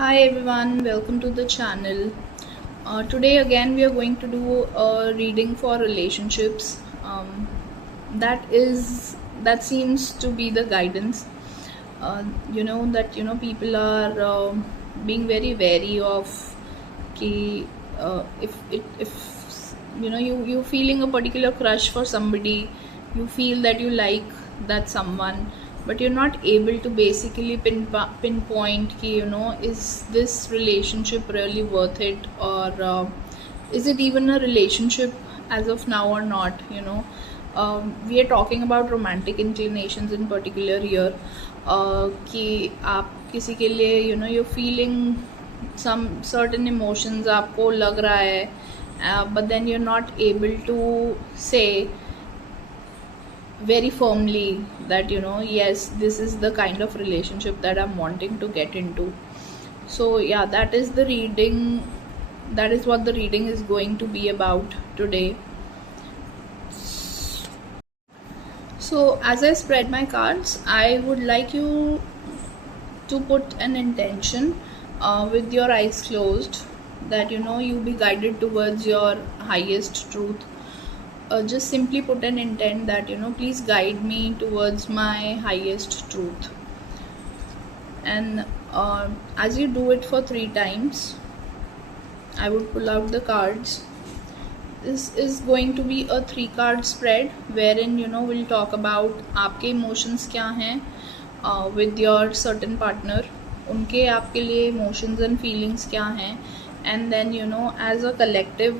Hi everyone, welcome to the channel. Today again we are going to do a reading for relationships. That seems to be the guidance. People are being very wary of कि if you feeling a particular crush for somebody, you feel that you like that someone, but you're not able to basically pinpoint कि is this relationship really worth it, or is it even a relationship as of now or not. We are talking about romantic inclinations in particular here. कि आप किसी के लिए you're feeling some certain emotions, आपको लग रहा है, but then you're not able to say very firmly that yes, this is the kind of relationship that I'm wanting to get into. So yeah, that is what the reading is going to be about today. So as I spread my cards, I would like you to put an intention with your eyes closed, that you be guided towards your highest truth. Just simply put an intent that please guide me towards my highest truth. And as you do it for 3 times, I would pull out the cards. This is going to be a 3 card spread wherein we'll talk about आपके emotions क्या हैं with your certain partner, उनके आपके लिए emotions and feelings क्या हैं, and then as a collective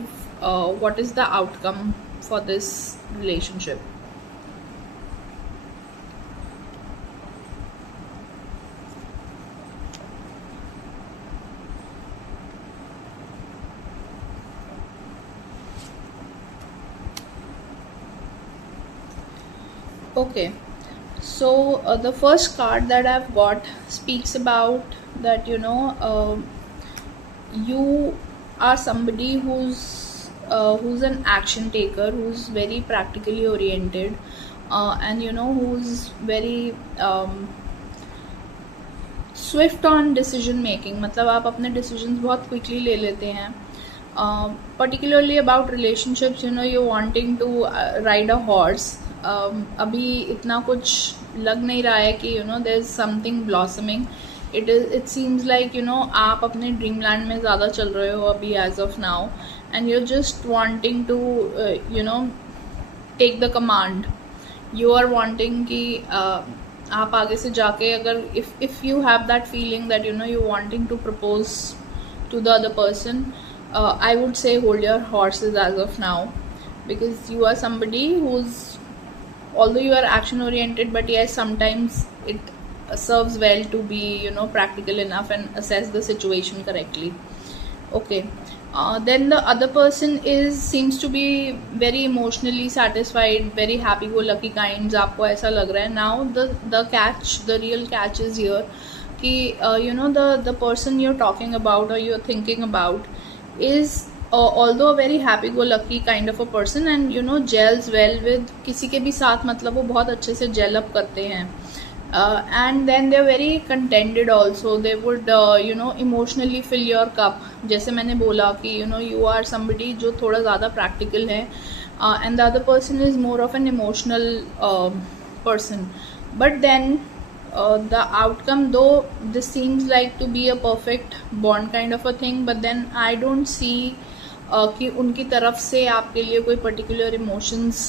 what is the outcome for this relationship. Okay, so the first card that I've got speaks about that you are somebody who's an action taker, who's very practically oriented, and who's very swift on decision making. मतलब आप अपने decisions बहुत quickly ले लेते हैं. Particularly about relationships, you wanting to ride a horse. अभी इतना कुछ लग नहीं रहा है कि there is something blossoming. It seems like आप अपने ड्रीम लैंड में ज़्यादा चल रहे हो अभी as of now, and you just wanting to take the command. You are wanting कि आप आगे से जाके, अगर if you have that feeling that you wanting to propose to the other person, I would say hold your horses as of now, because you are somebody who's, although you are action oriented, but yes, sometimes it serves well to be practical enough and assess the situation correctly. Okay. Then the other person seems to be very emotionally satisfied, very happy go lucky kinds. आपको ऐसा लग रहा है. Now the real catch is here कि the person you're talking about or you're thinking about is although a very happy go lucky kind of a person, and gels well with किसी के भी साथ. मतलब वो बहुत अच्छे से gel up करते हैं, and then they're very contented also. They would emotionally fill your cup. जैसे मैंने बोला कि you are somebody जो थोड़ा ज़्यादा practical है, and the other person is more of an emotional person. But then the outcome, though this seems like to be a perfect bond kind of a thing, but then I don't see कि उनकी तरफ से आपके लिए कोई particular emotions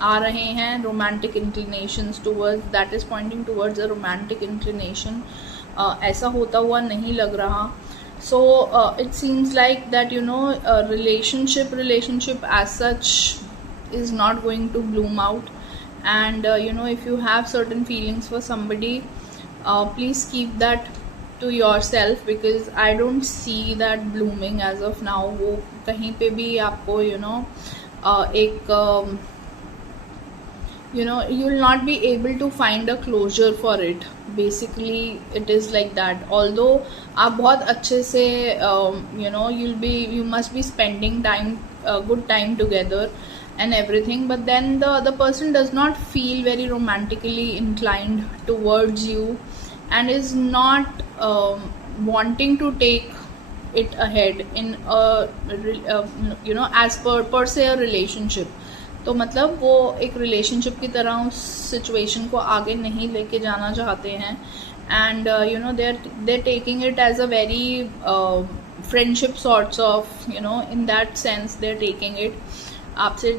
आ रहे हैं. Romantic inclinations towards, that is pointing towards a romantic inclination. ऐसा होता हुआ नहीं लग रहा. So it seems like that relationship as such is not going to bloom out. And if you have certain feelings for somebody, please keep that to yourself, because I don't see that blooming as of now. वो कहीं पे भी आपको एक you will not be able to find a closure for it. Basically it is like that. Although आप बहुत अच्छे से you must be spending time, good time together and everything, but then the other person does not feel very romantically inclined towards you and is not wanting to take it ahead in a as per se a relationship. तो मतलब वो एक relationship की तरह उस situation को आगे नहीं लेके जाना चाहते हैं, and they're taking it as a very friendship sorts of, in that sense they're taking it. आपसे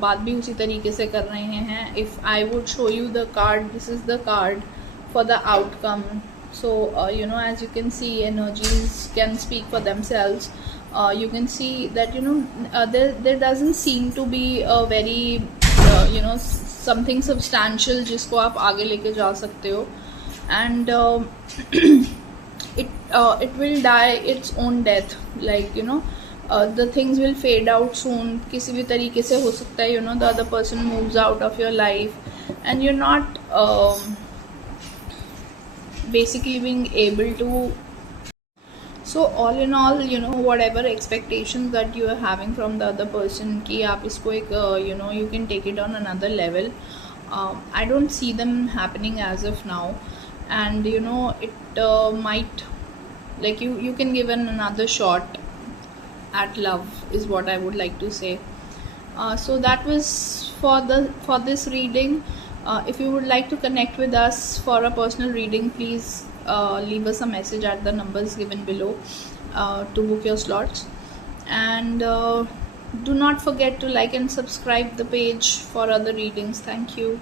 बात भी उसी तरीके से कर रहे हैं. If I would show you the card, this is the card for the outcome. So as you can see, energies can speak for themselves. You can see that there doesn't seem to be a very something substantial जिसको आप आगे लेके जा सकते हो, and it will die its own death, like the things will fade out soon. किसी भी तरीके से हो सकता है the other person moves out of your life and you're not basically being able to. So all in all, whatever expectations that you are having from the other person कि आप इसको एक you can take it on another level, I don't see them happening as of now. And it might, like, you can give another shot at love is what I would like to say. So that was for this reading. If you would like to connect with us for a personal reading, please leave us a message at the numbers given below to book your slots. And do not forget to like and subscribe the page for other readings. Thank you.